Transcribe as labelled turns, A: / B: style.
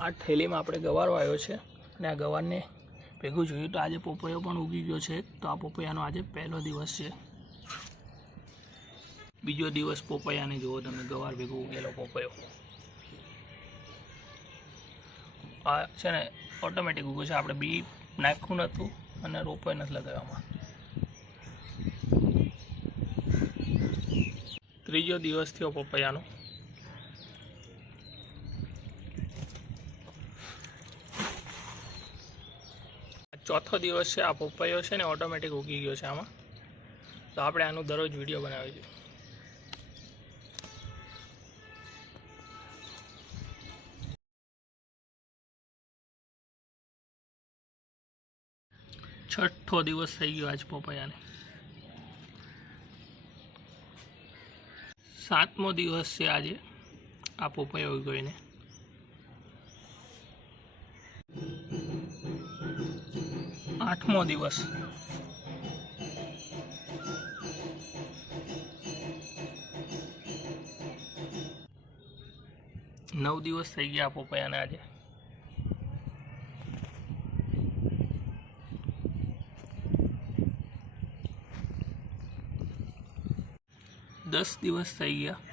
A: આ થેલીમાં આપણે ગવાર વાવ્યો છે અને આ ગવારને ભેગું જોયું તો આજે પોપૈયો પણ ઉગી ગયો છે. તો આ પોપૈયાનો આજે પહેલો દિવસ છે. બીજો દિવસ પોપૈયાને જુઓ તમે, ગવાર ભેગો ઉગેલો પોપૈયો. આ છે ને ઓટોમેટિક ઉગ્યું છે. આપણે બી નાખ્યું નહોતું અને રોપાઈ નથી લગાવવામાં. ત્રીજો દિવસ થયો પપૈયાનો. ચોથો દિવસ છે આ પપૈયો છે ને ઓટોમેટિક ઉગી ગયો છે આમાં. તો આપણે આનું દરરોજ વીડિયો બનાવીએ છે છઠ્ઠો દિવસ થઈ ગયો આજ પપૈયાને. સાતમો દિવસ છે આજે આ પપૈયો ઉગીને. આઠમો દિવસ. નવ દિવસ થઈ ગયા પપૈયાને આજે. દસ દિવસ થઈ ગયા.